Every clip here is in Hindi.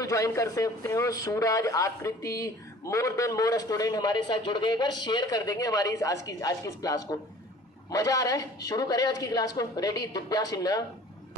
बिल्कुल ज्वाइन कर सकते हो। सूरज, आकृति, मोर देन मोर स्टूडेंट हमारे साथ जुड़ गए। अगर शेयर कर देंगे हमारी आज की इस क्लास को। मजा आ रहा है? शुरू करें आज की क्लास को। रेडी? दिव्या सिन्हा,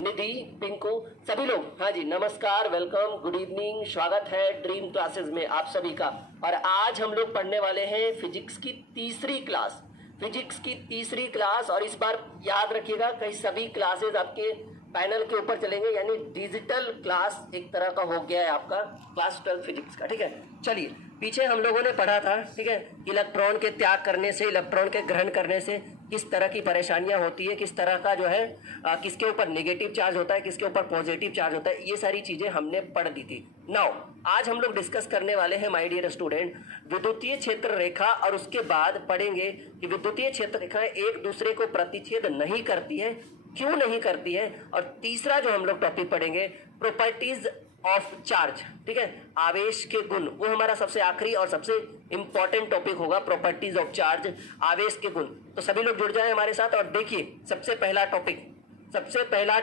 निधि, पिंकू, सभी लोग। हाँ जी, नमस्कार, वेलकम, गुड इवनिंग, स्वागत है ड्रीम क्लासेस में आप सभी का। और आज हम लोग पढ़ने वाले हैं फिजिक्स की तीसरी क्लास। फिजिक्स की तीसरी क्लास। और इस बार याद रखिएगा कई सभी क्लासेस आपके पैनल के ऊपर चलेंगे, यानी डिजिटल क्लास एक तरह का हो गया है आपका क्लास 12 फिजिक्स का। ठीक है, चलिए पीछे हम लोगों ने पढ़ा था, ठीक है, इलेक्ट्रॉन के त्याग करने से, इलेक्ट्रॉन के ग्रहण करने से किस तरह की परेशानियां होती है, किस तरह का जो है किसके ऊपर नेगेटिव चार्ज होता है, किसके ऊपर पॉजिटिव चार्ज होता है, ये सारी चीजें हमने पढ़ दी थी। नाउ आज हम लोग डिस्कस करने वाले हैं माय डियर स्टूडेंट विद्युतीय क्षेत्र रेखा, और उसके बाद पढ़ेंगे कि विद्युतीय क्षेत्र रेखाएं एक दूसरे को प्रतिच्छेद नहीं करती है, क्यों नहीं करती है। और तीसरा जो हम लोग टॉपिक पढ़ेंगे प्रॉपर्टीज ऑफ चार्ज, ठीक है, आवेश के गुण, वो हमारा सबसे आखिरी और सबसे इंपॉर्टेंट टॉपिक होगा, प्रॉपर्टीज ऑफ चार्ज, आवेश के गुण। तो सभी लोग जुड़ जाएं हमारे साथ। और देखिए सबसे पहला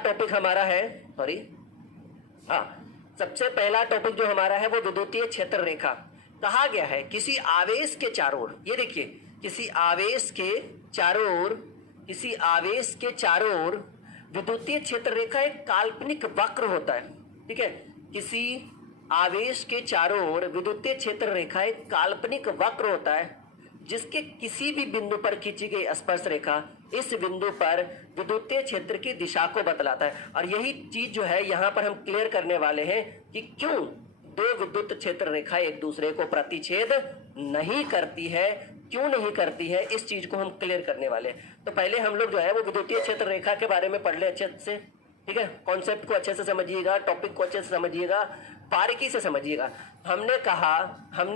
टॉपिक हमारा है, सबसे पहला टॉपिक जो हमारा है वो विद्युतीय क्षेत्र रेखा। कहा गया है किसी आवेश के चारों ओर, ये देखिए, किसी आवेश के चारों ओर विद्युतीय क्षेत्र रेखा एक काल्पनिक वक्र होता है। ठीक है, किसी आवेश के चारों ओर विद्युतीय क्षेत्र रेखा एक काल्पनिक वक्र होता है, जिसके किसी भी बिंदु पर खींची गई स्पर्श रेखा इस बिंदु पर विद्युतीय क्षेत्र की दिशा को बतलाता है। और यही चीज जो है यहाँ पर हम क्लियर करने वाले हैं कि क्यों दो विद्युत क्षेत्र रेखा एक दूसरे को प्रतिच्छेद नहीं करती है, क्यों नहीं करती है, इस चीज को हम क्लियर करने वाले हैं। तो पहले हम लोग जो है वो विद्युतीय क्षेत्र रेखा के बारे में पढ़ ले अच्छे से। ठीक है, कॉन्सेप्ट को अच्छे से समझिएगा, टॉपिक को अच्छे से समझिएगा, बारीकी से समझिएगा। हमने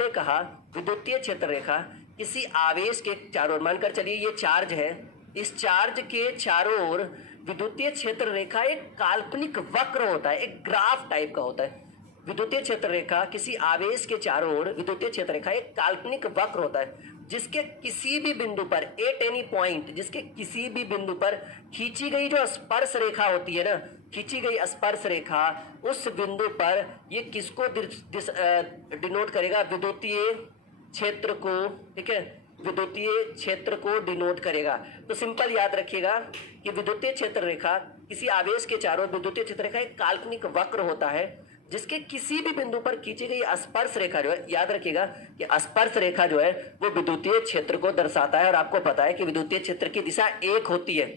कहा विद्युतीय क्षेत्र रेखा किसी आवेश के चारों ओर, मानकर चलिए ये चार्ज है, इस चार्ज के चारों ओर विद्युतीय क्षेत्र रेखा एक काल्पनिक वक्र होता है, एक ग्राफ टाइप का होता है। विद्युतीय क्षेत्र रेखा किसी आवेश के चारों ओर विद्युतीय क्षेत्र रेखा एक काल्पनिक वक्र होता है, जिसके किसी भी बिंदु पर एट एनी पॉइंट, जिसके किसी भी बिंदु पर खींची गई जो स्पर्श रेखा होती है ना, खींची गई स्पर्श रेखा, उस बिंदु पर ये किसको डिनोट करेगा? विद्युतीय क्षेत्र को। ठीक है, विद्युतीय क्षेत्र को डिनोट करेगा। तो सिंपल याद रखिएगा कि विद्युतीय क्षेत्र रेखा किसी आवेश के चारों विद्युतीय क्षेत्र रेखा एक काल्पनिक वक्र होता है, जिसके किसी भी बिंदु पर खींची गई स्पर्श रेखा जो है, याद रखिएगा कि स्पर्श रेखा जो है वो विद्युतीय क्षेत्र को दर्शाता है। और आपको पता है कि विद्युतीय क्षेत्र की दिशा एक होती है।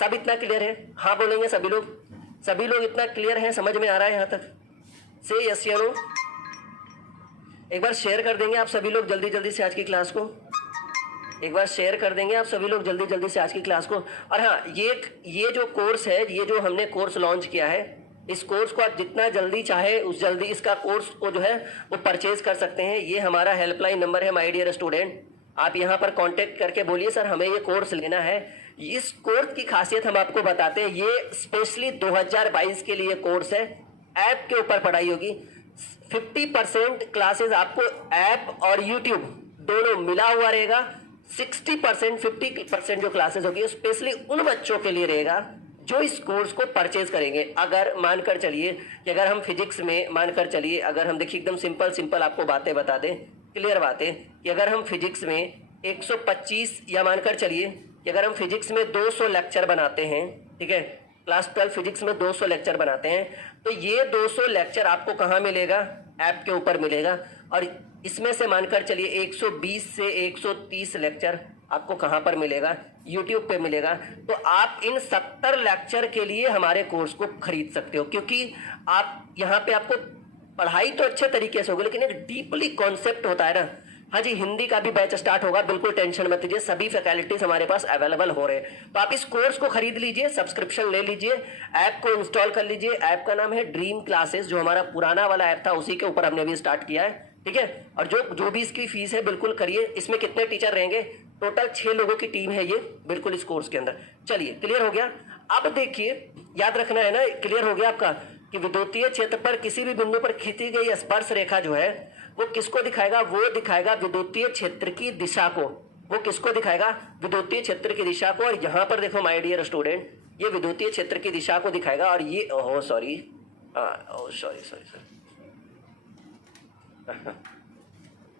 सब इतना क्लियर है? हाँ बोलेंगे सभी लोग इतना क्लियर है? समझ में आ रहा है यहाँ तक? से यस या नो? एक बार शेयर कर देंगे आप सभी लोग जल्दी से आज की क्लास को। एक बार शेयर कर देंगे आप सभी लोग जल्दी से आज की क्लास को। और हाँ, ये जो कोर्स है, ये जो हमने कोर्स लॉन्च किया है, इस कोर्स को आप जितना जल्दी चाहे उस जल्दी इसका कोर्स को जो है वो परचेज कर सकते हैं। ये हमारा हेल्पलाइन नंबर है माय डियर स्टूडेंट। आप यहाँ पर कांटेक्ट करके बोलिए सर हमें ये कोर्स लेना है। इस कोर्स की खासियत हम आपको बताते हैं, ये स्पेशली 2022 के लिए कोर्स है। ऐप के ऊपर पढ़ाई होगी। 50% क्लासेस आपको ऐप और यूट्यूब दोनों मिला हुआ रहेगा। 50% जो क्लासेस होगी स्पेशली उन बच्चों के लिए रहेगा जो इस कोर्स को परचेज करेंगे। अगर मानकर चलिए कि अगर हम फिजिक्स में अगर हम देखिए एकदम सिंपल आपको बातें बता दें, क्लियर बातें, कि अगर हम फिजिक्स में 125 या मानकर चलिए कि अगर हम फिजिक्स में 200 लेक्चर बनाते हैं, ठीक है, क्लास 12 फिजिक्स में 200 लेक्चर बनाते हैं, तो ये 200 लेक्चर आपको कहाँ मिलेगा? ऐप के ऊपर मिलेगा। और इसमें से मानकर चलिए 120 से 130 लेक्चर आपको कहाँ पर मिलेगा? यूट्यूब पे मिलेगा। तो आप इन 70 लेक्चर के लिए हमारे कोर्स को खरीद सकते हो, क्योंकि आप यहाँ पे आपको पढ़ाई तो अच्छे तरीके से होगी, लेकिन एक डीपली कॉन्सेप्ट होता है ना। हाँ जी, हिंदी का भी बैच स्टार्ट होगा, बिल्कुल टेंशन मत लीजिए, सभी फैकल्टीज हमारे पास अवेलेबल हो रहे हैं। तो आप इस कोर्स को खरीद लीजिए, सब्सक्रिप्शन ले लीजिए, ऐप को इंस्टॉल कर लीजिए। ऐप का नाम है ड्रीम क्लासेस, जो हमारा पुराना वाला ऐप था उसी के ऊपर हमने भी स्टार्ट किया है। ठीक है, और जो भी इसकी फीस है बिल्कुल करिए। इसमें कितने टीचर रहेंगे? टोटल 6 लोगों की टीम है ये बिल्कुल इस कोर्स के अंदर। चलिए, क्लियर हो गया? अब देखिए, याद रखना है ना, क्लियर हो गया आपका कि विद्युतीय क्षेत्र पर किसी भी बिंदु पर खींची गई स्पर्श रेखा जो है वो किसको दिखाएगा? वो दिखाएगा विद्युतीय क्षेत्र की दिशा को। वो किसको दिखाएगा? विद्युतीय क्षेत्र की दिशा को। और यहाँ पर देखो माय डियर स्टूडेंट, ये विद्युतीय क्षेत्र की दिशा को दिखाएगा। और ये सॉरी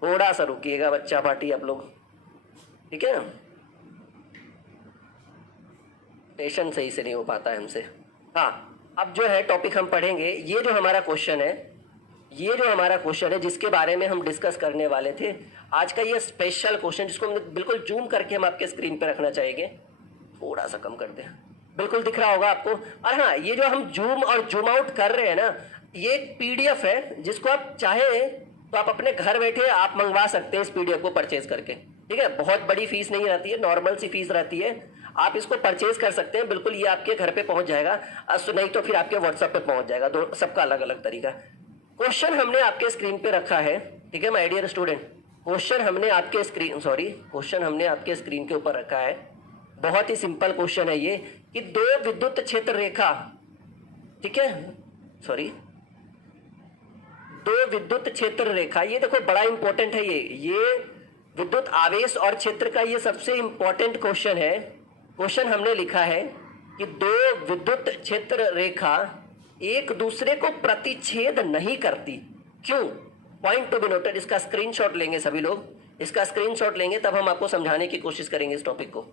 थोड़ा सा रुकिएगा बच्चा पार्टी आप लोग, ठीक है ना, पेशेंस सही से नहीं हो पाता है हमसे। हाँ, अब जो है टॉपिक हम पढ़ेंगे, ये जो हमारा क्वेश्चन है, ये जो हमारा क्वेश्चन है जिसके बारे में हम डिस्कस करने वाले थे, आज का ये स्पेशल क्वेश्चन जिसको हम बिल्कुल जूम करके हम आपके स्क्रीन पे रखना चाहेंगे, थोड़ा सा कम कर दें, बिल्कुल दिख रहा होगा आपको। और हाँ, ये जो हम जूम और जूम आउट कर रहे हैं ना, ये एक पीडीएफ है जिसको आप चाहे तो आप अपने घर बैठे आप मंगवा सकते हैं इस पीडीएफ को परचेज करके, ठीक है। बहुत बड़ी फीस नहीं रहती है, नॉर्मल सी फीस रहती है, आप इसको परचेज कर सकते हैं, बिल्कुल ये आपके घर पे पहुंच जाएगा, नहीं तो फिर आपके व्हाट्सएप पे पहुंच जाएगा, दो सबका अलग अलग तरीका। क्वेश्चन हमने आपके स्क्रीन पे रखा है, ठीक है माय डियर स्टूडेंट, क्वेश्चन हमने आपके स्क्रीन के ऊपर रखा है। बहुत ही सिंपल क्वेश्चन है ये कि दो विद्युत क्षेत्र रेखा, ठीक है, दो विद्युत क्षेत्र रेखा, ये देखो बड़ा इंपॉर्टेंट है ये विद्युत आवेश और क्षेत्र का ये सबसे इंपॉर्टेंट क्वेश्चन है। क्वेश्चन हमने लिखा है कि दो विद्युत क्षेत्र रेखा एक दूसरे को प्रतिच्छेद नहीं करती, क्यों? Point to be noted. इसका स्क्रीनशॉट लेंगे सभी लोग, इसका स्क्रीनशॉट लेंगे, तब हम आपको समझाने की कोशिश करेंगे इस टॉपिक को।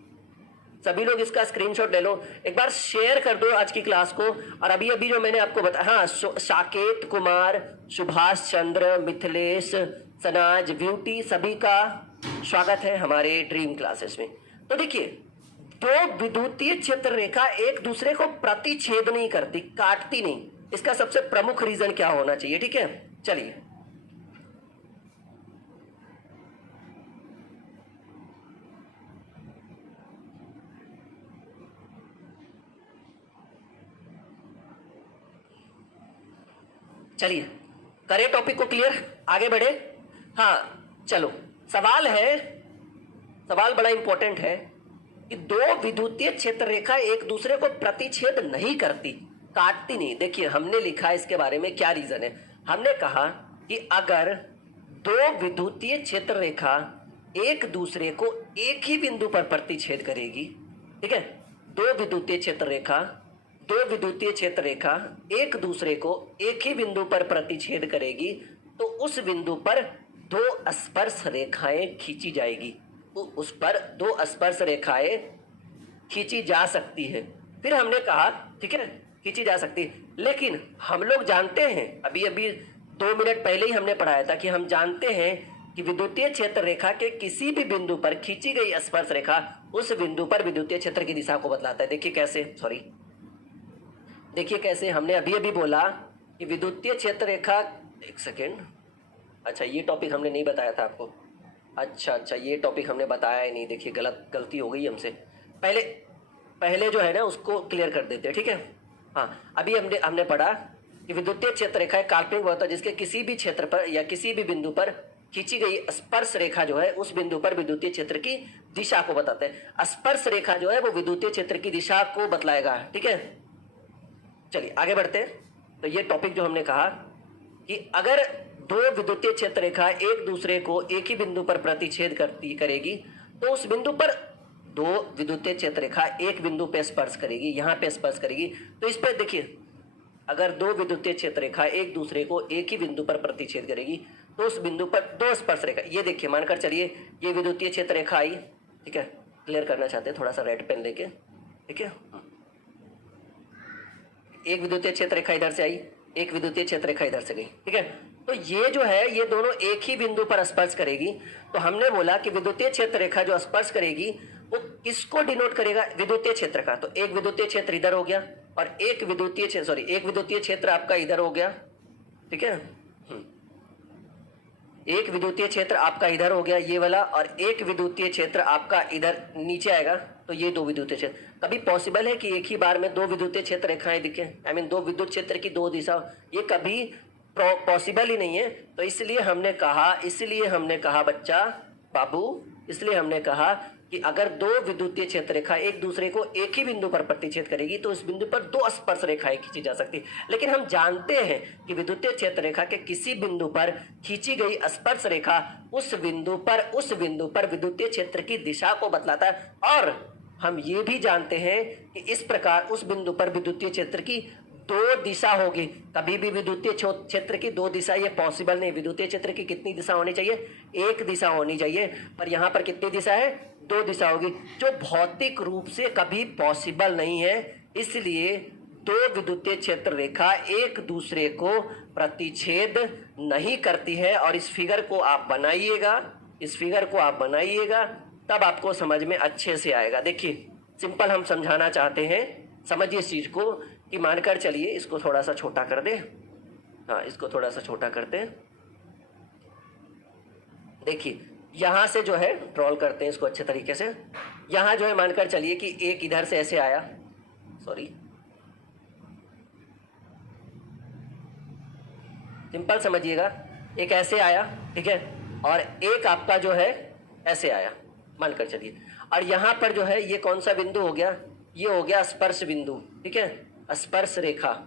सभी लोग इसका स्क्रीनशॉट ले लो, एक बार शेयर कर दो आज की क्लास को। और अभी अभी जो मैंने आपको बताया, हाँ, साकेत कुमार, सुभाष चंद्र, मिथिलेश, सनाज, ब्यूटी, सभी का स्वागत है हमारे ड्रीम क्लासेस में। तो देखिए, दो विद्युतीय क्षेत्र रेखा एक दूसरे को प्रतिच्छेद नहीं करती, काटती नहीं, इसका सबसे प्रमुख रीजन क्या होना चाहिए, ठीक है। चलिए, चलिए करें टॉपिक को क्लियर, आगे बढ़े। हाँ चलो, सवाल है, सवाल बड़ा इंपॉर्टेंट है कि दो विद्युतीय क्षेत्र रेखा एक दूसरे को प्रतिच्छेद नहीं करती, काटती नहीं। देखिए हमने लिखा इसके बारे में क्या रीजन है, हमने कहा कि अगर दो विद्युतीय क्षेत्र रेखा एक दूसरे को एक ही बिंदु पर प्रतिच्छेद करेगी, ठीक है, दो विद्युतीय क्षेत्र रेखा एक दूसरे को एक ही बिंदु पर प्रतिच्छेद करेगी, तो उस बिंदु पर दो स्पर्श रेखाएं खींची जाएगी, उस पर दो स्पर्श रेखाएं खींची जा सकती है। फिर हमने कहा, ठीक है, खींची जा सकती है, लेकिन हम लोग जानते हैं, अभी अभी 2 मिनट पहले ही हमने पढ़ाया था कि हम जानते हैं कि विद्युतीय क्षेत्र रेखा के किसी भी बिंदु पर खींची गई स्पर्श रेखा उस बिंदु पर विद्युतीय क्षेत्र की दिशा को बतलाता है। देखिए कैसे, देखिए कैसे, हमने अभी अभी बोला कि विद्युतीय क्षेत्र रेखा, एक सेकेंड, अच्छा ये टॉपिक हमने नहीं बताया था आपको, अच्छा ये टॉपिक हमने बताया ही नहीं, देखिए गलती हो गई हमसे, पहले जो है ना उसको क्लियर कर देते हैं, ठीक है। हाँ, अभी हमने पढ़ा कि विद्युतीय क्षेत्र रेखा एक काल्पनिक वक्र है जिसके किसी भी क्षेत्र पर या किसी भी बिंदु पर खींची गई स्पर्श रेखा जो है उस बिंदु पर विद्युतीय क्षेत्र की दिशा को बताते हैं। स्पर्श रेखा जो है वो विद्युतीय क्षेत्र की दिशा को बतलाएगा, ठीक है। चलिए आगे बढ़ते हैं। तो ये टॉपिक जो हमने कहा कि अगर दो विद्युतीय क्षेत्र रेखा एक दूसरे को एक ही बिंदु पर प्रतिच्छेद करेगी, तो उस बिंदु पर दो विद्युतीय क्षेत्र रेखा एक बिंदु पे स्पर्श करेगी, यहाँ पे स्पर्श करेगी। तो इस पर देखिए, अगर दो विद्युतीय क्षेत्र रेखा एक दूसरे को एक ही बिंदु पर प्रतिच्छेद करेगी, तो उस बिंदु पर दो स्पर्श रेखा, ये देखिए मानकर चलिए ये विद्युतीय क्षेत्र रेखा आई, ठीक है, क्लियर करना चाहते हैं थोड़ा सा रेड पेन लेके, ठीक है। एक विद्युतीय क्षेत्र रेखा इधर से आई, एक विद्युतीय क्षेत्र रेखा इधर से गई, ठीक है। तो ये जो है ये दोनों एक ही बिंदु पर स्पर्श करेगी। तो हमने बोला कि विद्युतीय क्षेत्र रेखा जो स्पर्श करेगी वो किसको डिनोट करेगा, विद्युतीय क्षेत्र का। तो एक विद्युतीय क्षेत्र इधर हो गया और एक विद्युतीय क्षेत्र आपका इधर हो गया, ठीक है। एक विद्युतीय क्षेत्र आपका इधर हो गया ये वाला, और एक विद्युतीय क्षेत्र आपका इधर नीचे आएगा। तो ये दो विद्युतीय क्षेत्र, कभी पॉसिबल है कि एक ही बार में दो विद्युतीय क्षेत्र रेखाएं दिखे, आई मीन दो विद्युत क्षेत्र की दो दिशा, ये कभी पॉसिबल ही नहीं है। तो इसलिए हमने कहा बच्चा बाबू, इसलिए हमने कहा कि अगर दो विद्युतीय क्षेत्र रेखा एक दूसरे को एक ही बिंदु पर प्रतिच्छेद करेगी तो इस बिंदु पर दो स्पर्श रेखाएं खींची जा सकती है। लेकिन हम जानते हैं कि विद्युतीय क्षेत्र रेखा के किसी बिंदु पर खींची गई स्पर्श रेखा उस बिंदु पर विद्युतीय क्षेत्र की दिशा को बतलाता है। और हम ये भी जानते हैं कि इस प्रकार उस बिंदु पर विद्युतीय क्षेत्र की दो दिशा होगी। कभी भी विद्युतीय क्षेत्र की दो दिशा ये पॉसिबल नहीं। विद्युतीय क्षेत्र की कितनी दिशा होनी चाहिए? एक दिशा होनी चाहिए, पर यहाँ पर कितनी दिशा है? दो दिशा होगी, जो भौतिक रूप से कभी पॉसिबल नहीं है। इसलिए दो विद्युतीय क्षेत्र रेखा एक दूसरे को प्रतिच्छेद नहीं करती है। और इस फिगर को आप बनाइएगा, इस फिगर को आप बनाइएगा, तब आपको समझ में अच्छे से आएगा। देखिए सिंपल हम समझाना चाहते हैं, समझिए इस चीज को कि मानकर चलिए इसको थोड़ा सा छोटा कर दे। हाँ, इसको थोड़ा सा छोटा करते हैं। देखिए यहां से जो है ड्रॉल करते हैं इसको अच्छे तरीके से। यहां जो है मानकर चलिए कि एक इधर से ऐसे आया, सॉरी सिंपल समझिएगा, एक ऐसे आया, ठीक है, और एक आपका जो है ऐसे आया, मानकर चलिए। और यहां पर जो है ये कौन सा बिंदु हो गया? ये हो गया स्पर्श बिंदु, ठीक है, स्पर्श रेखा।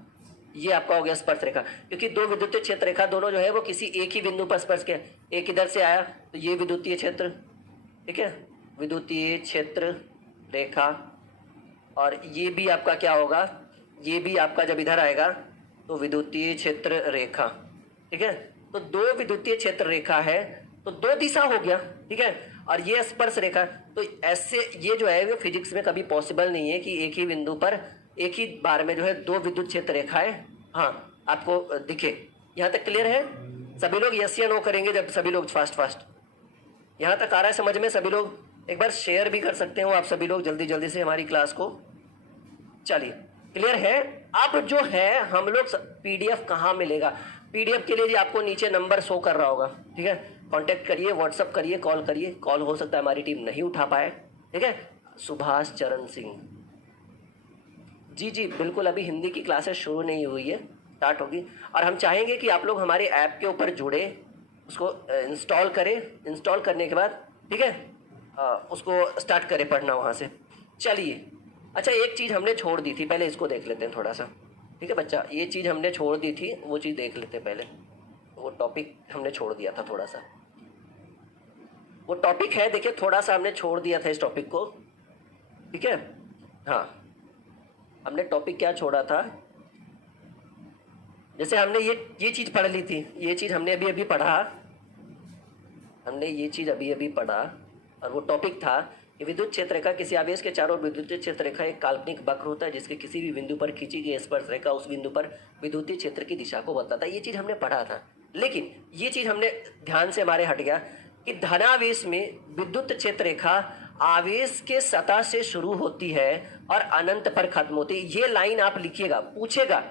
ये आपका हो गया स्पर्श रेखा, क्योंकि दो विद्युतीय क्षेत्र रेखा दोनों जो है वो किसी एक ही बिंदु पर स्पर्श किया। एक इधर से आया तो ये विद्युतीय क्षेत्र, ठीक है, विद्युतीय क्षेत्र रेखा, और ये भी आपका क्या होगा? ये भी आपका जब इधर आएगा तो विद्युतीय क्षेत्र रेखा, ठीक है। तो दो विद्युतीय क्षेत्र रेखा है तो दो दिशा हो गया, ठीक है। और ये स्पर्श रेखा, तो ऐसे ये जो है वो फिजिक्स में कभी पॉसिबल नहीं है कि एक ही बिंदु पर एक ही बार में जो है दो विद्युत क्षेत्र रेखाएं, हाँ, आपको दिखे। यहाँ तक क्लियर है? सभी लोग यस या नो करेंगे जब सभी लोग फास्ट यहाँ तक आ रहा है समझ में? सभी लोग एक बार शेयर भी कर सकते हो आप सभी लोग जल्दी जल्दी से हमारी क्लास को। चलिए क्लियर है? अब जो है हम लोग पीडीएफ कहाँ मिलेगा? पीडीएफ के लिए जी आपको नीचे नंबर शो कर रहा होगा, ठीक है। कांटेक्ट करिए, व्हाट्सअप करिए, कॉल करिए। कॉल हो सकता है हमारी टीम नहीं उठा पाए, ठीक है। सुभाष चरण सिंह जी बिल्कुल, अभी हिंदी की क्लासेस शुरू नहीं हुई है, स्टार्ट होगी। और हम चाहेंगे कि आप लोग हमारे ऐप के ऊपर जुड़े, उसको इंस्टॉल करें, इंस्टॉल करने के बाद, ठीक है, उसको स्टार्ट करें पढ़ना वहाँ से। चलिए, अच्छा एक चीज़ हमने छोड़ दी थी, पहले इसको देख लेते हैं थोड़ा सा, ठीक है बच्चा। ये चीज़ हमने छोड़ दी थी, वो चीज़ देख लेते हैं पहले। वो टॉपिक हमने छोड़ दिया था थोड़ा सा, वो टॉपिक है, देखिए थोड़ा सा हमने छोड़ दिया था इस टॉपिक को, ठीक है। हाँ, हमने टॉपिक क्या छोड़ा था? जैसे हमने ये चीज़ पढ़ ली थी, ये चीज़ हमने अभी अभी पढ़ा, हमने ये चीज़ अभी अभी पढ़ा, और वो टॉपिक था कि विद्युत क्षेत्र रेखा किसी आवेश के चारों ओर विद्युतीय क्षेत्र रेखा एक काल्पनिक वक्र होता है जिसके किसी भी बिंदु पर खींची गई स्पर्श रेखा उस बिंदु पर विद्युतीय क्षेत्र की दिशा को बताता है। ये चीज़ हमने पढ़ा था, लेकिन ये चीज़ हमने ध्यान से हमारे हट गया कि धनावेश में विद्युत क्षेत्र रेखा आवेश के सतह से शुरू होती है और अनंत पर खत्म होती है। ये लाइन आप लिखिएगा, पूछेगा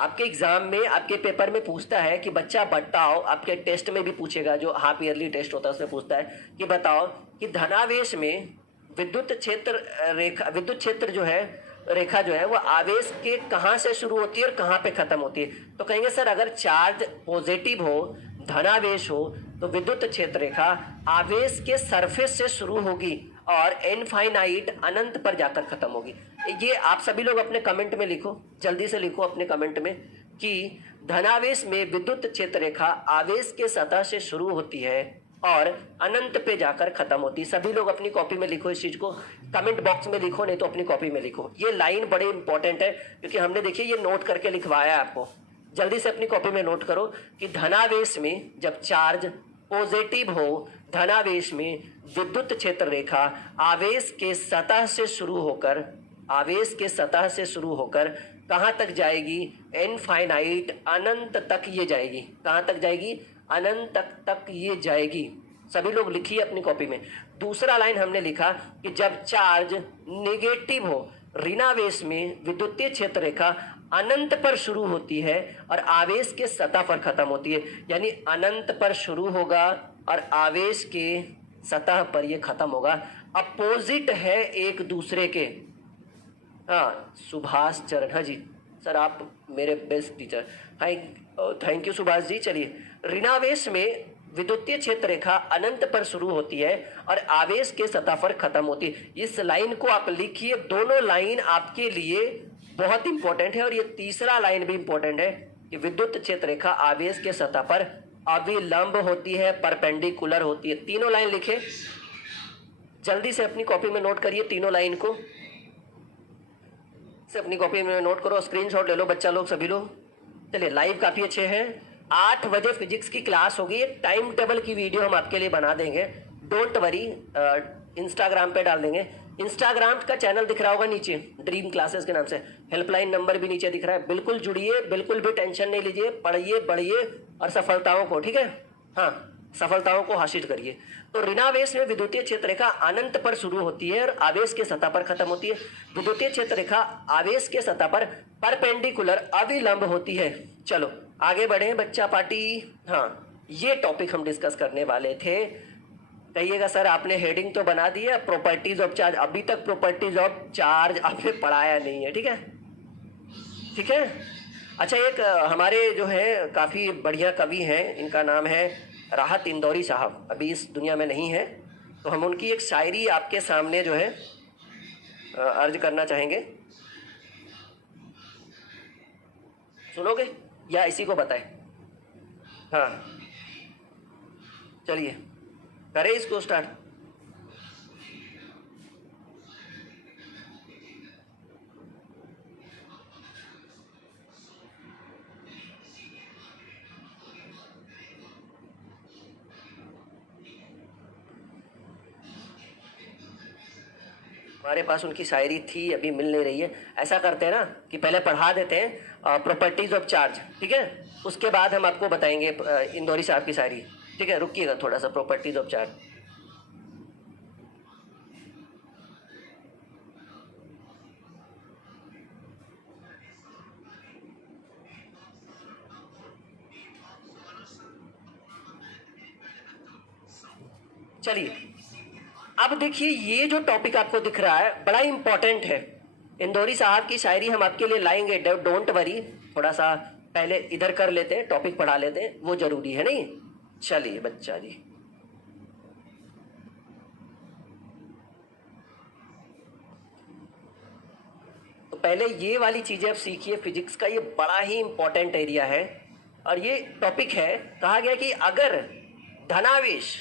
आपके एग्जाम में, आपके पेपर में पूछता है कि बच्चा बताओ, आपके टेस्ट में भी पूछेगा, जो हाफ ईयरली टेस्ट होता है उसमें पूछता है कि बताओ कि धनावेश में विद्युत क्षेत्र रेखा, विद्युत क्षेत्र जो है रेखा जो है वो आवेश के कहाँ से शुरू होती है और कहाँ पे खत्म होती है। तो कहेंगे सर अगर चार्ज पॉजिटिव हो, धनावेश हो, तो विद्युत क्षेत्र रेखा आवेश के सरफेस से शुरू होगी और इनफाइनाइट अनंत पर जाकर खत्म होगी। ये आप सभी लोग अपने कमेंट में लिखो, जल्दी से लिखो अपने कमेंट में कि धनावेश में विद्युत क्षेत्र रेखा आवेश के सतह से शुरू होती है और अनंत पे जाकर खत्म होती है। सभी लोग अपनी कॉपी में लिखो, इस चीज को कमेंट बॉक्स में लिखो, नहीं तो अपनी कॉपी में लिखो। ये लाइन बड़े इंपॉर्टेंट है क्योंकि हमने देखिए ये नोट करके लिखवाया है आपको। जल्दी से अपनी कॉपी में नोट करो कि धनावेश में जब चार्ज पॉजिटिव हो, धनावेश में विद्युत क्षेत्र रेखा आवेश के सतह से शुरू होकर, आवेश के सतह से शुरू होकर कहाँ तक जाएगी? इनफाइनाइट, अनंत तक ये जाएगी। कहाँ तक जाएगी? अनंत तक ये जाएगी। सभी लोग लिखिए अपनी कॉपी में। दूसरा लाइन हमने लिखा कि जब चार्ज नेगेटिव हो, ऋणावेश में विद्युतीय क्षेत्र रेखा अनंत पर शुरू होती है और आवेश के सतह पर खत्म होती है। यानी अनंत पर शुरू होगा और आवेश के सतह पर ये खत्म होगा। अपोजिट है एक दूसरे के। हाँ, सुभाष चरण, हाँ जी सर, आप मेरे best teacher, thank you Subhash ji. चलिए, ऋणावेश में विद्युतीय क्षेत्र रेखा अनंत पर शुरू होती है और आवेश के सतह पर खत्म होती है। इस लाइन को आप लिखिए, दोनों लाइन आपके लिए बहुत इंपॉर्टेंट है। और ये तीसरा लाइन भी इंपॉर्टेंट है कि विद्युत क्षेत्र रेखा आवेश के सतह पर अविलंब होती है, परपेंडिकुलर होती है। तीनों लाइन लिखे, जल्दी से अपनी कॉपी में नोट करिए तीनों लाइन को। से अपनी कॉपी में नोट करो, स्क्रीनशॉट ले लो बच्चा लोग, सभी लोग। चलिए, लाइव काफ़ी अच्छे हैं। 8 बजे फिजिक्स की क्लास होगी। एक टाइम टेबल की वीडियो हम आपके लिए बना देंगे, डोंट वरी। इंस्टाग्राम पे डाल देंगे। इंस्टाग्राम का चैनल दिख रहा होगा नीचे, ड्रीम क्लासेस के नाम से। हेल्पलाइन नंबर भी नीचे दिख रहा है। बिल्कुल जुड़िए, बिल्कुल भी टेंशन नहीं लीजिए, पढ़िए बढ़िए और सफलताओं को, ठीक है, हाँ, सफलताओं को हासिल करिए। तो ऋणावेश में विद्युतीय क्षेत्र रेखा अनंत पर शुरू होती है और आवेश के सतह पर खत्म होती है। विद्युतीय क्षेत्र रेखा आवेश के सतह पर परपेंडिकुलर अविलंब होती है। चलो आगे बढ़े बच्चा पार्टी। हाँ, ये टॉपिक हम डिस्कस करने वाले थे। कहिएगा सर आपने हेडिंग तो बना दी है, प्रॉपर्टीज ऑफ चार्ज। अभी तक प्रॉपर्टीज ऑफ चार्ज आपने पढ़ाया नहीं है, ठीक है, ठीक है। अच्छा, एक हमारे जो है काफ़ी बढ़िया कवि हैं, इनका नाम है राहत इंदौरी साहब, अभी इस दुनिया में नहीं है, तो हम उनकी एक शायरी आपके सामने जो है अर्ज करना चाहेंगे। सुनोगे या इसी को बताएं? हाँ, चलिए करें इसको स्टार्ट। हमारे पास उनकी शायरी थी, अभी मिल नहीं रही है। ऐसा करते हैं ना कि पहले पढ़ा देते हैं प्रॉपर्टीज ऑफ चार्ज, ठीक है, उसके बाद हम आपको बताएंगे इंदौरी साहब की शायरी, ठीक है। रुकिएगा थोड़ा सा, प्रॉपर्टीज ऑफ चार्ज। चलिए, अब देखिए, ये जो टॉपिक आपको दिख रहा है बड़ा इंपॉर्टेंट है। इंदौरी साहब की शायरी हम आपके लिए लाएंगे, डोंट वरी। थोड़ा सा पहले इधर कर लेते हैं, टॉपिक पढ़ा लेते हैं, वो जरूरी है नहीं। चलिए बच्चा जी, तो पहले ये वाली चीजें आप सीखिए। फिजिक्स का ये बड़ा ही इंपॉर्टेंट एरिया है और ये टॉपिक है। कहा गया कि अगर धनावेश,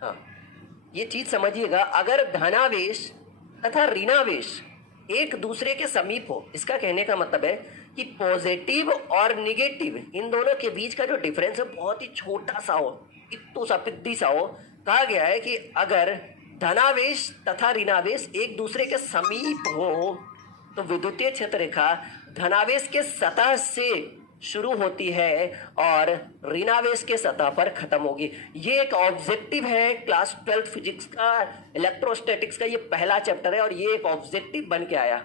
हाँ, ये चीज समझिएगा, अगर धनावेश तथा ऋणावेश एक दूसरे के समीप हो, इसका कहने का मतलब है कि पॉजिटिव और निगेटिव इन दोनों के बीच का जो डिफरेंस है बहुत ही छोटा सा हो, इत्तू सा पिद्दी सा हो। कहा गया है कि अगर धनावेश तथा ऋणावेश एक दूसरे के समीप हो तो विद्युतीय क्षेत्र रेखा धनावेश के सतह से शुरू होती है और ऋणावेश के सतह पर खत्म होगी। ये एक ऑब्जेक्टिव है क्लास 12 फिजिक्स का, इलेक्ट्रोस्टैटिक्स का ये पहला चैप्टर है और ये एक ऑब्जेक्टिव बन के आया,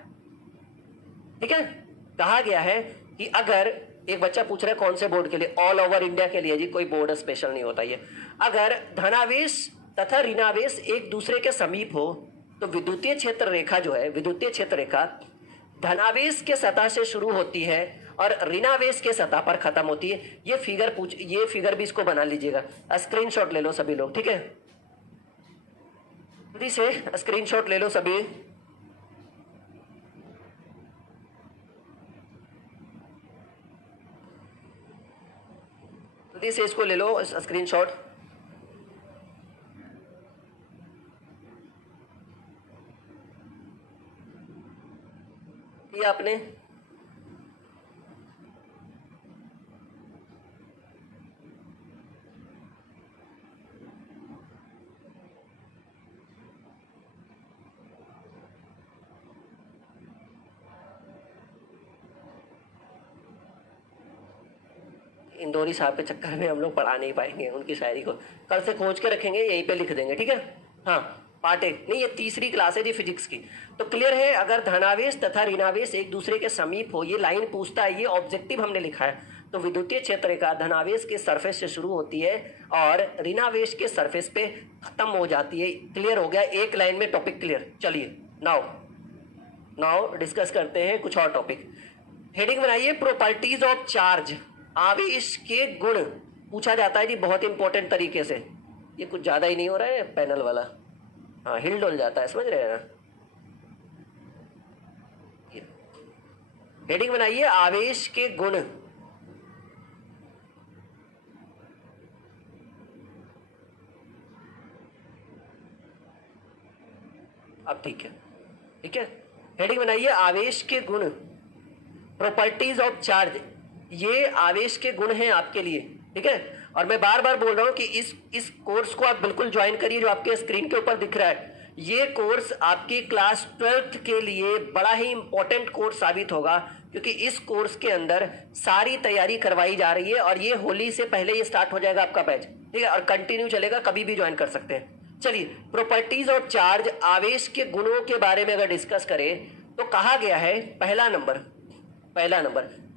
ठीक है। कहा गया है कि अगर एक बच्चा पूछ रहा है कौन से बोर्ड के लिए, ऑल ओवर इंडिया के लिए जी, कोई बोर्ड स्पेशल नहीं होता ये। अगर धनावेश तथा ऋणावेश एक दूसरे के समीप हो तो विद्युतीय क्षेत्र रेखा जो है, विद्युतीय क्षेत्र रेखा धनावेश के सतह से शुरू होती है और ऋणावेश के सतह पर खत्म होती है। ये फिगर भी इसको बना लीजिएगा, स्क्रीनशॉट ले लो सभी लोग, ठीक है, जल्दी से स्क्रीनशॉट ले लो सभी। जल्दी से इसको ले लो स्क्रीनशॉट। ये आपने इंदौरी साहब के चक्कर में हम लोग पढ़ा नहीं पाएंगे उनकी शायरी को, कल से खोज के रखेंगे, यहीं पे लिख देंगे, ठीक है। हाँ, पार्ट एक नहीं, ये तीसरी क्लास है जी फिजिक्स की। तो क्लियर है, अगर धनावेश तथा ऋणावेश एक दूसरे के समीप हो, ये लाइन पूछता है, ये ऑब्जेक्टिव हमने लिखा है, तो विद्युतीय क्षेत्र रेखा धनावेश के सरफेस से शुरू होती है और ऋणावेश के सरफेस पे खत्म हो जाती है। क्लियर हो गया, एक लाइन में टॉपिक क्लियर। चलिए नाउ डिस्कस करते हैं कुछ और टॉपिक। हेडिंग बनाइए, प्रॉपर्टीज ऑफ चार्ज, आवेश के गुण पूछा जाता है जी, बहुत इंपॉर्टेंट तरीके से। ये कुछ ज्यादा ही नहीं हो रहा है पैनल वाला, हाँ, हिल डुल जाता है, समझ रहे हैं ना। हेडिंग बनाइए, आवेश के गुण। अब ठीक है, ठीक है, हेडिंग बनाइए आवेश के गुण, प्रॉपर्टीज ऑफ चार्ज। ये आवेश के गुण हैं आपके लिए, ठीक है। और मैं बार बार बोल रहा हूं कि इस कोर्स को आप बिल्कुल ज्वाइन करिए, जो आपके स्क्रीन के ऊपर दिख रहा है। ये कोर्स आपकी क्लास 12th के लिए बड़ा ही इंपॉर्टेंट कोर्स साबित होगा, क्योंकि इस कोर्स के अंदर सारी तैयारी करवाई जा रही है और ये होली से पहले ये स्टार्ट हो जाएगा आपका बैच, ठीक है, और कंटिन्यू चलेगा, कभी भी ज्वाइन कर सकते हैं। चलिए, प्रॉपर्टीज ऑफ चार्ज, आवेश के गुणों के बारे में अगर डिस्कस करें तो कहा गया है, पहला नंबर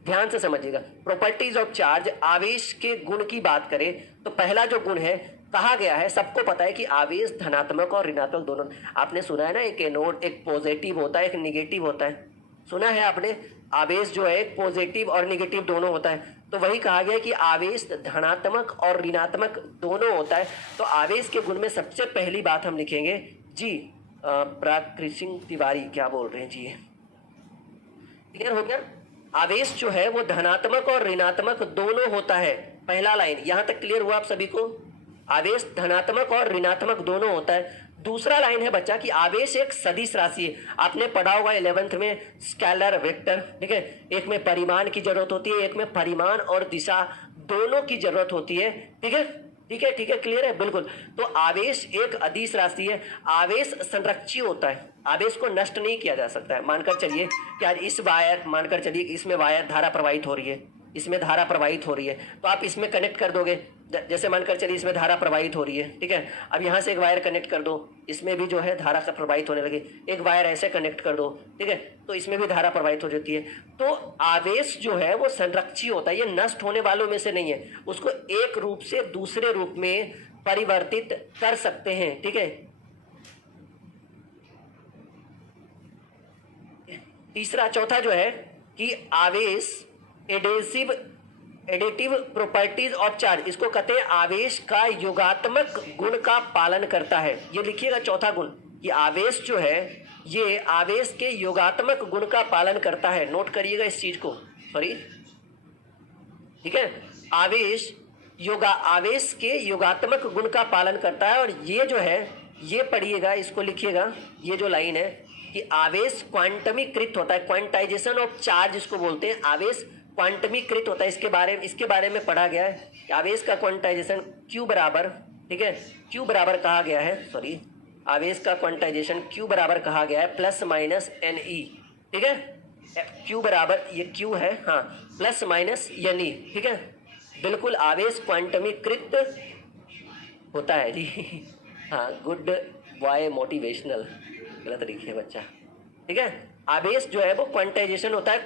ध्यान से समझिएगा, प्रॉपर्टीज ऑफ चार्ज, आवेश के गुण की बात करें तो पहला जो गुण है, कहा गया है, सबको पता है कि आवेश धनात्मक और ऋणात्मक दोनों, आपने सुना है ना, एक एनोड, एक पॉजिटिव होता है, एक निगेटिव होता है, सुना है आपने, आवेश जो है एक पॉजिटिव और निगेटिव दोनों होता है। तो वही कहा गया कि आवेश धनात्मक और ऋणात्मक दोनों होता है। तो आवेश के गुण में सबसे पहली बात हम लिखेंगे जी, प्राकृतिक तिवारी क्या बोल रहे हैं जी, क्लियर हो गया। आवेश जो है वो धनात्मक और ऋणात्मक दोनों होता है, पहला लाइन यहां तक क्लियर हुआ आप सभी को, आवेश धनात्मक और ऋणात्मक दोनों होता है। दूसरा लाइन है बच्चा कि आवेश एक सदिश राशि है, आपने पढ़ा होगा 11th में स्केलर वेक्टर, ठीक है, एक में परिमाण की जरूरत होती है, एक में परिमाण और दिशा दोनों की जरूरत होती है, ठीक है, क्लियर है, बिल्कुल। तो आवेश एक अदिश राशि है, आवेश संरक्षी होता है, आवेश को नष्ट नहीं किया जा सकता है। मानकर चलिए कि आज मानकर चलिए इसमें वायर धारा प्रवाहित हो रही है, इसमें धारा प्रवाहित हो रही है, तो आप इसमें कनेक्ट कर दोगे, जैसे मानकर चलिए इसमें धारा प्रवाहित हो रही है, ठीक है, अब यहाँ से एक वायर कनेक्ट कर दो, इसमें भी जो है धारा का प्रवाहित होने लगे, एक वायर ऐसे कनेक्ट कर दो, ठीक है, तो इसमें भी धारा प्रवाहित हो जाती है। तो आवेश जो है वो संरक्षी होता है, ये नष्ट होने वालों में से नहीं है, उसको एक रूप से दूसरे रूप में परिवर्तित कर सकते हैं, ठीक है। चौथा जो है कि आवेश एडिटिव प्रॉपर्टीज ऑफ चार्ज, इसको कहते हैं आवेश का योगात्मक गुण का पालन करता है। ये लिखिएगा चौथा गुण कि आवेश जो है ये आवेश के योगात्मक गुण का पालन करता है, नोट करिएगा इस चीज को, सॉरी, ठीक है, आवेश के योगात्मक गुण का पालन करता है। और ये जो है ये पढ़िएगा, इसको लिखिएगा, ये जो लाइन है कि आवेश क्वांटमीकृत होता है, क्वांटाइजेशन ऑफ चार्ज इसको बोलते हैं, आवेश क्वांटमीकृत होता है। इसके बारे में पढ़ा गया है कि आवेश का क्वांटाइजेशन Q बराबर, ठीक है, Q बराबर कहा गया है, सॉरी, आवेश का क्वांटाइजेशन Q बराबर कहा गया है प्लस माइनस NE, ठीक है, Q बराबर, ये Q है, हाँ, प्लस माइनस NE, ठीक है, बिल्कुल आवेश क्वांटमीकृत होता है जी, हाँ, गुड बॉय, मोटिवेशनल, गलत लिखे बच्चा, ठीक है। आवेश जो है वो क्वांटाइजेशन होता है,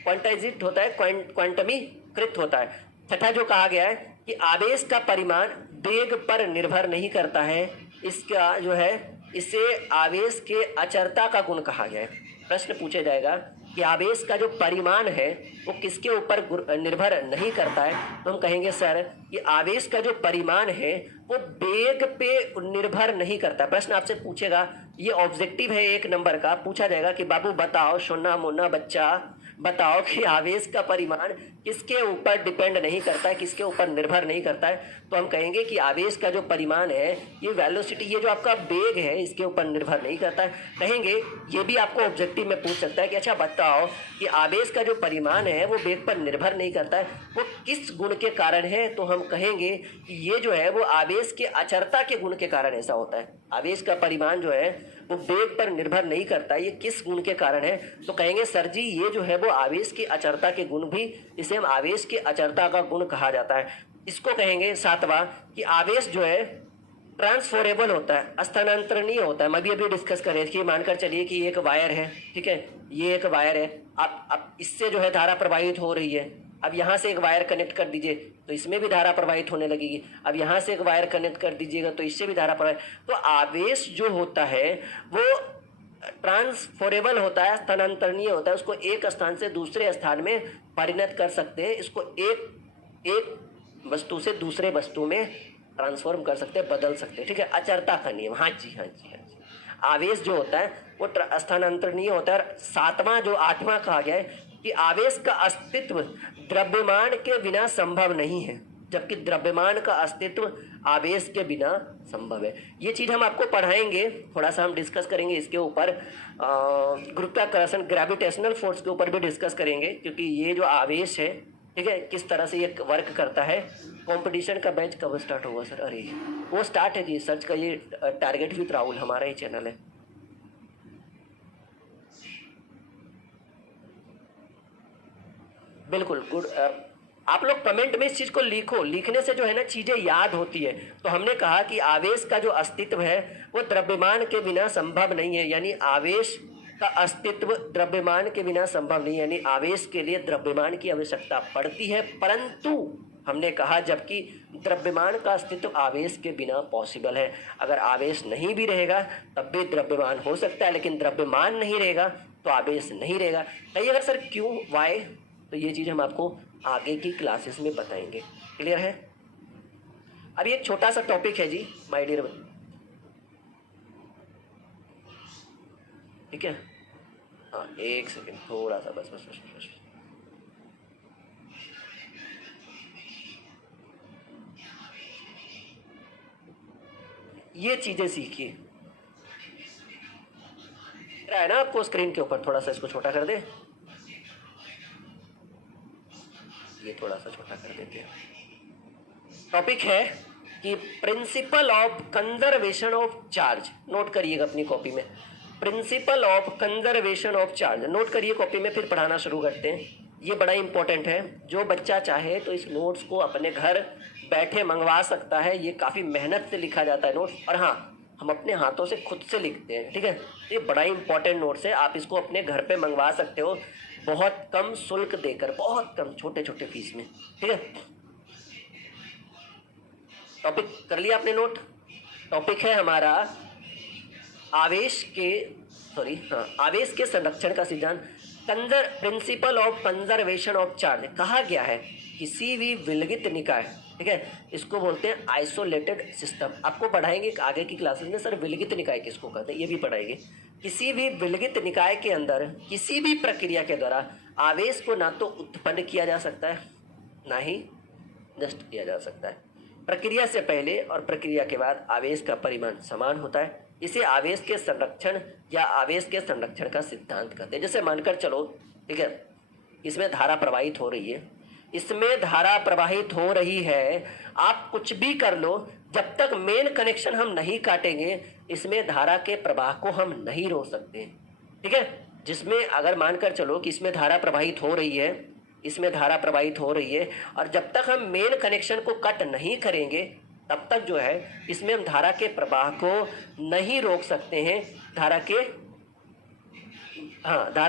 क्वांटाइजिट होता है, क्वांटमीकृत होता है। छठा जो कहा गया है कि आवेश का परिमाण वेग पर निर्भर नहीं करता है, इसका जो है, इसे आवेश के अचरता का गुण कहा गया है। प्रश्न पूछा जाएगा कि आवेश का जो परिमाण है वो किसके ऊपर निर्भर नहीं करता है, तो हम कहेंगे सर कि आवेश का जो परिमाण है वो वेग पे निर्भर नहीं करता। प्रश्न आपसे पूछेगा, ये ऑब्जेक्टिव है 1 नंबर का, पूछा जाएगा कि बाबू बताओ, सोना मोना बच्चा बताओ कि आवेश का परिमाण किसके ऊपर डिपेंड नहीं करता है, किसके ऊपर निर्भर नहीं करता है, तो हम कहेंगे कि आवेश का जो परिमाण है, ये वेलोसिटी, ये जो आपका वेग है, इसके ऊपर निर्भर नहीं करता है। कहेंगे, ये भी आपको ऑब्जेक्टिव में पूछ सकता है कि अच्छा बताओ कि आवेश का जो परिमाण है वो वेग पर निर्भर नहीं करता है, वो किस गुण के कारण है, तो हम कहेंगे कि ये जो है वो आवेश के अचरता के गुण के कारण ऐसा होता है। आवेश का परिमाण जो है वो वेग पर निर्भर नहीं करता, ये किस गुण के कारण है, तो कहेंगे सर जी ये जो है वो आवेश की अचरता के गुण भी, इसे हम आवेश की अचरता का गुण कहा जाता है। इसको कहेंगे 7वां कि आवेश जो है ट्रांसफरेबल होता है, स्थानांतरणीय होता है। मैं भी अभी डिस्कस कर रहे थे, मानकर चलिए कि एक वायर है, ठीक है, ये एक वायर है, अब इससे जो है धारा प्रवाहित हो रही है, अब यहाँ से एक वायर कनेक्ट कर दीजिए तो इसमें भी धारा प्रवाहित होने लगेगी, अब यहाँ से एक वायर कनेक्ट कर दीजिएगा तो इससे भी धारा प्रवाहित, तो आवेश जो होता है वो ट्रांसफरेबल होता है, स्थानांतरणीय होता है, उसको एक स्थान से दूसरे स्थान में परिणत कर सकते हैं, इसको एक वस्तु से दूसरे वस्तु में ट्रांसफॉर्म कर सकते हैं, बदल सकते हैं, ठीक है, अचरता का नियम, हाँ जी। आवेश जो होता है वो स्थानांतरणीय होता है। 8वां कहा गया है कि आवेश का अस्तित्व द्रव्यमान के बिना संभव नहीं है। जबकि द्रव्यमान का अस्तित्व आवेश के बिना संभव है। ये चीज़ हम आपको पढ़ाएंगे, थोड़ा सा हम डिस्कस करेंगे इसके ऊपर, गुरुत्वाकर्षण ग्रेविटेशनल फोर्स के ऊपर भी डिस्कस करेंगे, क्योंकि ये जो आवेश है, ठीक है, किस तरह से ये वर्क करता है। कंपटीशन का बैच कब स्टार्ट होगा सर? अरे वो स्टार्ट है जी, सर्च का ये टारगेट विद राहुल हमारा ही चैनल है। बिल्कुल गुड। आप लोग कमेंट में इस चीज़ को लिखो, लिखने से जो है ना चीज़ें याद होती है। तो हमने कहा कि आवेश का जो अस्तित्व है वो द्रव्यमान के बिना संभव नहीं है, यानी आवेश का अस्तित्व द्रव्यमान के बिना संभव नहीं है, यानी आवेश के लिए द्रव्यमान की आवश्यकता पड़ती है। परंतु हमने कहा जबकि द्रव्यमान का अस्तित्व आवेश के बिना पॉसिबल है। अगर आवेश नहीं भी रहेगा तब भी द्रव्यमान हो सकता है, लेकिन द्रव्यमान नहीं रहेगा तो आवेश नहीं रहेगा। कहिएगा सर क्यों, वाई? तो ये चीज़ हम आपको आगे की क्लासेस में बताएंगे। क्लियर है? अभी एक छोटा सा टॉपिक है जी माय डियर, ठीक है? हाँ एक सेकेंड, थोड़ा सा बस बस बस बस। ये चीज़ें सीखिए, रहा है ना आपको स्क्रीन के ऊपर, थोड़ा सा इसको छोटा कर दे, ये थोड़ा सा छोटा कर देते हैं। टॉपिक है कि principle of conservation of charge. Note करिएगा अपनी कॉपी में, principle of conservation of charge note करिए कॉपी में, फिर पढ़ाना शुरू करते हैं। ये बड़ा इंपॉर्टेंट है, जो बच्चा चाहे तो इस नोट्स को अपने घर बैठे मंगवा सकता है। ये काफ़ी मेहनत से लिखा जाता है नोट्स, और हाँ हम अपने हाथों से खुद से लिखते हैं, ठीक है? ये बड़ा इंपॉर्टेंट नोट्स है, आप इसको अपने घर पे मंगवा सकते हो बहुत कम शुल्क देकर, बहुत कम, छोटे छोटे फीस में, ठीक है? टॉपिक कर लिया आपने नोट? टॉपिक है हमारा आवेश के संरक्षण का सिद्धांत, principle of conservation of charge. कहा गया है किसी भी विलगित निकाय, ठीक है, इसको बोलते हैं आइसोलेटेड सिस्टम। आपको पढ़ाएंगे आगे की क्लासेस में, सर विलगित निकाय किसको कहते हैं, ये भी पढ़ाएंगे। किसी भी विलगित निकाय के अंदर किसी भी प्रक्रिया के द्वारा आवेश को ना तो उत्पन्न किया जा सकता है ना ही नष्ट किया जा सकता है। प्रक्रिया से पहले और प्रक्रिया के बाद आवेश का परिमाण समान होता है। इसे आवेश के संरक्षण या आवेश के संरक्षण का सिद्धांत कहते हैं। जैसे मानकर चलो, ठीक है, इसमें धारा प्रवाहित हो रही है, इसमें धारा प्रवाहित हो रही है, आप कुछ भी कर लो, जब तक मेन कनेक्शन हम नहीं काटेंगे इसमें धारा के प्रवाह को हम नहीं रोक सकते, ठीक है? जिसमें अगर मानकर चलो कि इसमें धारा प्रवाहित हो रही है, इसमें धारा प्रवाहित हो रही है, और जब तक हम मेन कनेक्शन को कट नहीं करेंगे तब तक जो है इसमें हम धारा के प्रवाह को नहीं रोक सकते हैं, धारा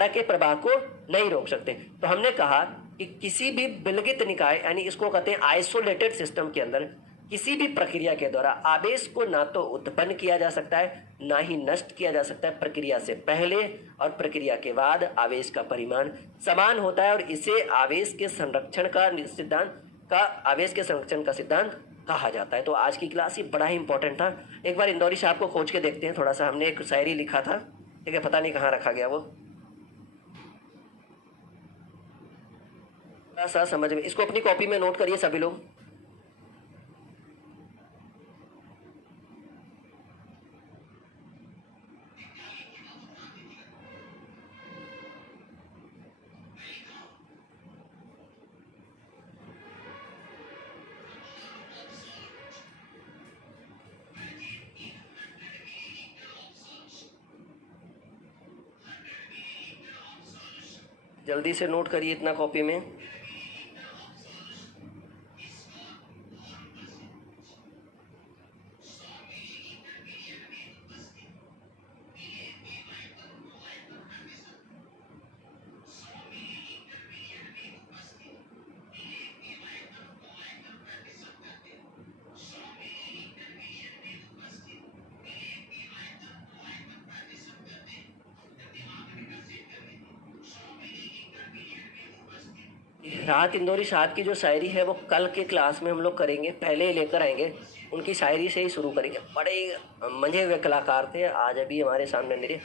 के प्रवाह को नहीं रोक सकते। तो हमने कहा कि किसी भी विलगित निकाय, यानी इसको कहते हैं आइसोलेटेड सिस्टम के अंदर किसी भी प्रक्रिया के द्वारा आवेश को ना तो उत्पन्न किया जा सकता है ना ही नष्ट किया जा सकता है। प्रक्रिया से पहले और प्रक्रिया के बाद आवेश का परिमाण समान होता है, और इसे आवेश के संरक्षण का सिद्धांत कहा जाता है। तो आज की क्लास ये बड़ा ही इंपॉर्टेंट था। एक बार इंदौरी साहब को खोज के देखते हैं थोड़ा सा, हमने एक शायरी लिखा था, ठीक है, पता नहीं कहाँ रखा गया वो, थोड़ा सा समझ में, इसको अपनी कॉपी में नोट करिए सभी लोग। जल्दी से नोट करिए इतना कॉपी में। राहत इंदौरी साहब की जो शायरी है वो कल के क्लास में हम लोग करेंगे, पहले ही लेकर आएंगे, उनकी शायरी से ही शुरू करेंगे। बड़े मंझे हुए कलाकार थे, आज अभी हमारे सामने मेरे,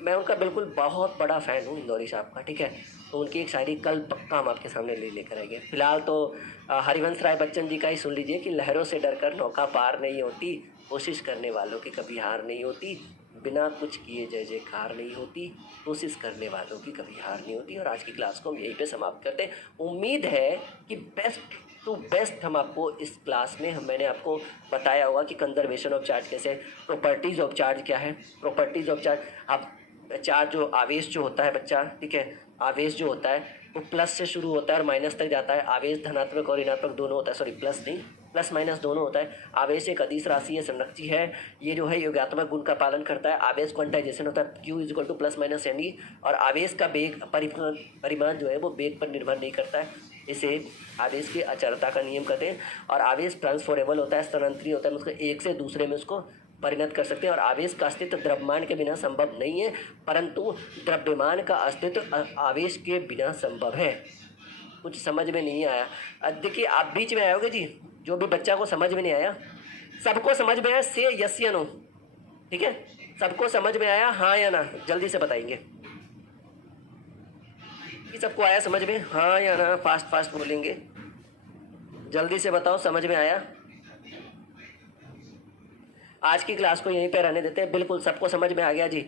मैं उनका बिल्कुल बहुत बड़ा फ़ैन हूँ इंदौरी साहब का, ठीक है। तो उनकी एक शायरी कल पक्का हम आपके सामने लेकर आएंगे। फिलहाल तो हरिवंश राय बच्चन जी का ही सुन लीजिए कि लहरों से डरकर नौका पार नहीं होती, कोशिश करने वालों की कभी हार नहीं होती, बिना कुछ किए जय जयकार नहीं होती, कोशिश करने वालों की कभी हार नहीं होती। और आज की क्लास को हम यहीं पे समाप्त करते हैं। उम्मीद है कि बेस्ट टू बेस्ट हम आपको इस क्लास में मैंने आपको बताया होगा कि कंजर्वेशन ऑफ चार्ज कैसे, प्रॉपर्टीज़ ऑफ चार्ज क्या है, प्रॉपर्टीज़ ऑफ चार्ज। आप चार्ज जो आवेश जो होता है बच्चा, ठीक है, आवेश जो होता है वो प्लस से शुरू होता है और माइनस तक जाता है। आवेश धनात्मक और ऋणात्मक दोनों होता है, सॉरी प्लस नहीं, प्लस माइनस दोनों होता है। आवेश एक अदिश राशि है, संरक्षी है, ये जो है योगात्मक गुण का पालन करता है। आवेश क्वांटाइजेशन होता है Q is equal two plus minus यानी, और आवेश का वेग परिमाण जो है वो वेग पर निर्भर नहीं करता है, इसे आवेश की अचलता का नियम कहते हैं। और आवेश ट्रांसफरेबल होता है, स्थानांतरित होता है, उसको एक से दूसरे में उसको परिणत कर सकते हैं। और आवेश का अस्तित्व द्रव्यमान के बिना संभव नहीं है, परंतु द्रव्यमान का अस्तित्व आवेश के बिना संभव है। कुछ समझ में नहीं आया? देखिए आप बीच में आओगे जी, जो भी बच्चा को समझ में नहीं आया, सबको समझ में आया से यस या नो, ठीक है, सबको समझ में आया हाँ या ना, जल्दी से बताएंगे कि सबको आया समझ में, हाँ या ना, फास्ट फास्ट बोलेंगे, जल्दी से बताओ समझ में आया। आज की क्लास को यहीं पे रहने देते हैं, बिल्कुल सबको समझ में आ गया जी।